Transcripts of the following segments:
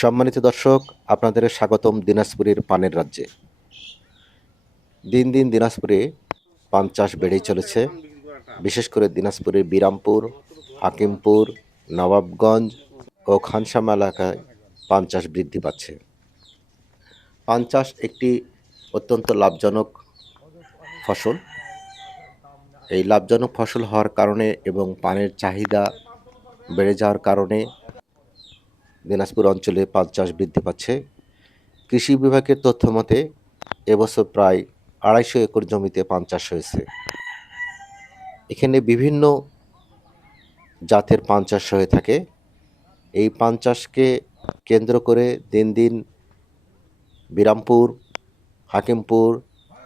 সম্মানিত দর্শক, আপনাদের স্বাগতম দিনাজপুরের পানের রাজ্যে। দিন দিন দিনাজপুরে পান চাষ বেড়েই চলেছে। বিশেষ করে দিনাজপুরের বিরামপুর, হাকিমপুর, নবাবগঞ্জ ও খানসামা এলাকায় পান চাষ বৃদ্ধি পাচ্ছে। পান চাষ একটি অত্যন্ত লাভজনক ফসল। এই লাভজনক ফসল হওয়ার কারণে এবং পানের চাহিদা বেড়ে যাওয়ার কারণে দিনাজপুর অঞ্চলে পান চাষ বৃদ্ধি পাচ্ছে। কৃষি বিভাগের তথ্য মতে এবছর প্রায় ২৫০ একর জমিতে পান চাষ হয়েছে। এখানে বিভিন্ন জাতের পান চাষ হয়ে থাকে। এই পান চাষকে কেন্দ্র করে দিন দিন বিরামপুর, হাকিমপুর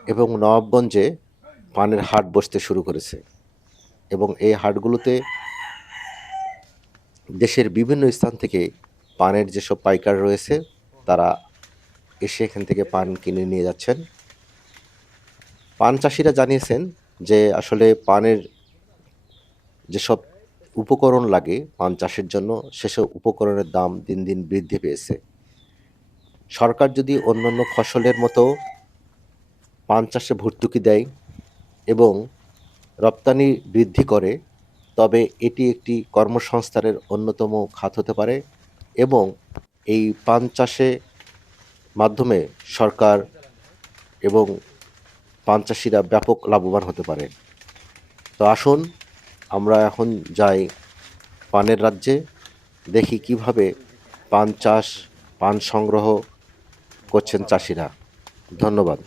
এবং নবাবগঞ্জে পানের হাট বসতে শুরু করেছে এবং এই হাটগুলোতে দেশের বিভিন্ন স্থান থেকে পানের যেসব পাইকার রয়েছে তারা এসে এখান থেকে পান কিনে নিয়ে যাচ্ছেন। পান চাষিরা জানিয়েছেন যে আসলে পানের যেসব উপকরণ লাগে পান চাষের জন্য সেসব উপকরণের দাম দিন দিন বৃদ্ধি পেয়েছে। সরকার যদি অন্যান্য ফসলের মতো পান চাষে ভর্তুকি দেয় এবং রপ্তানি বৃদ্ধি করে, তবে এটি একটি কর্মসংস্থানের অন্যতম খাত হতে পারে এবং এই পান চাষে মাধ্যমে সরকার এবং পান চাষিরা ব্যাপক লাভবান হতে পারে। তো আসুন আমরা এখন যাই পানের রাজ্যে, দেখি কিভাবে পান চাষ, পান সংগ্রহ করছেন চাষিরা। ধন্যবাদ।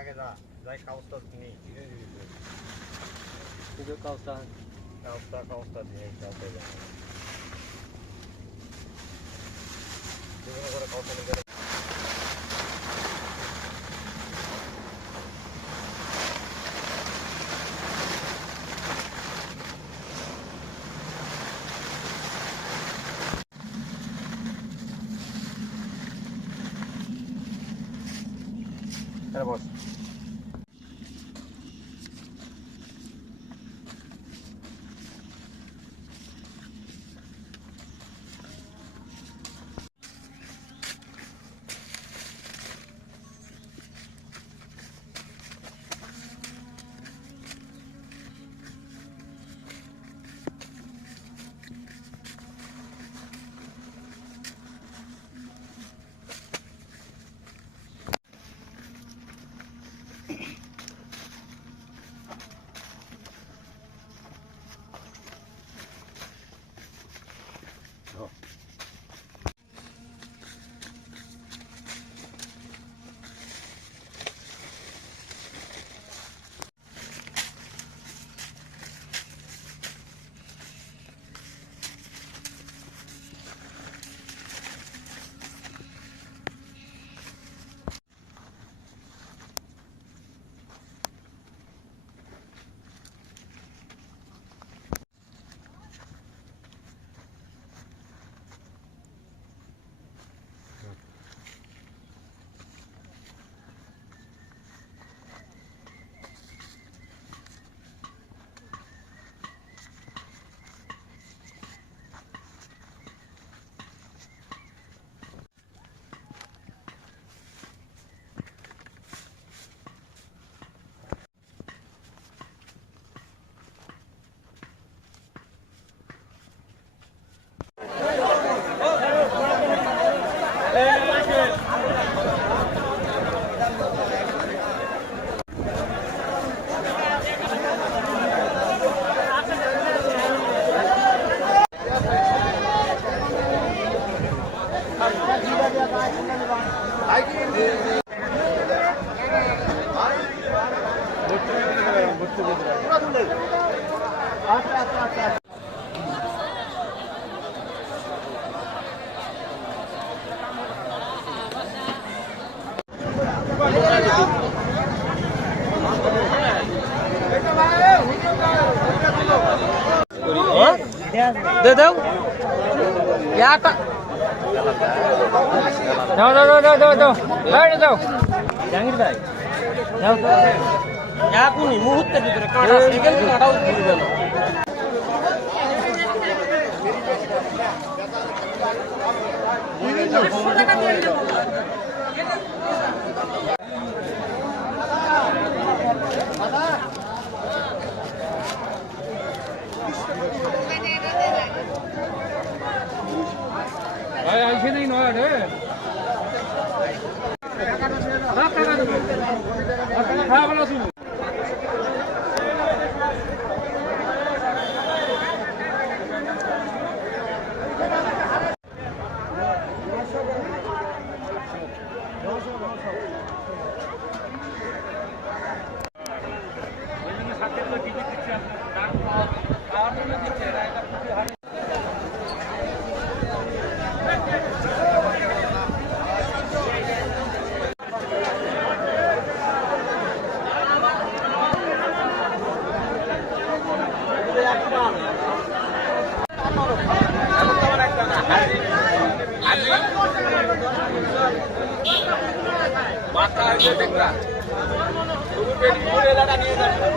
আগে যা যাই কাগজটা নিই শুধু কাগজটা দিয়ে কাগজটা যাই বিভিন্ন করে কাগজটা নিয়ে বস दे दो দাও দাও দাও দাও দাও দাও দাও জাহাঙ্গীর ভাই দাও এখনই মুহূর্তের ভিতরে কাটা সেকেন্ড কাটাও ঘুরে গেল ভাই আইছে নাই নয় রে খাওয়া ভালো শুনো মাথা আইলে দেখরা তুমি পেটি মুড়ে লাগা নিয়ে যাও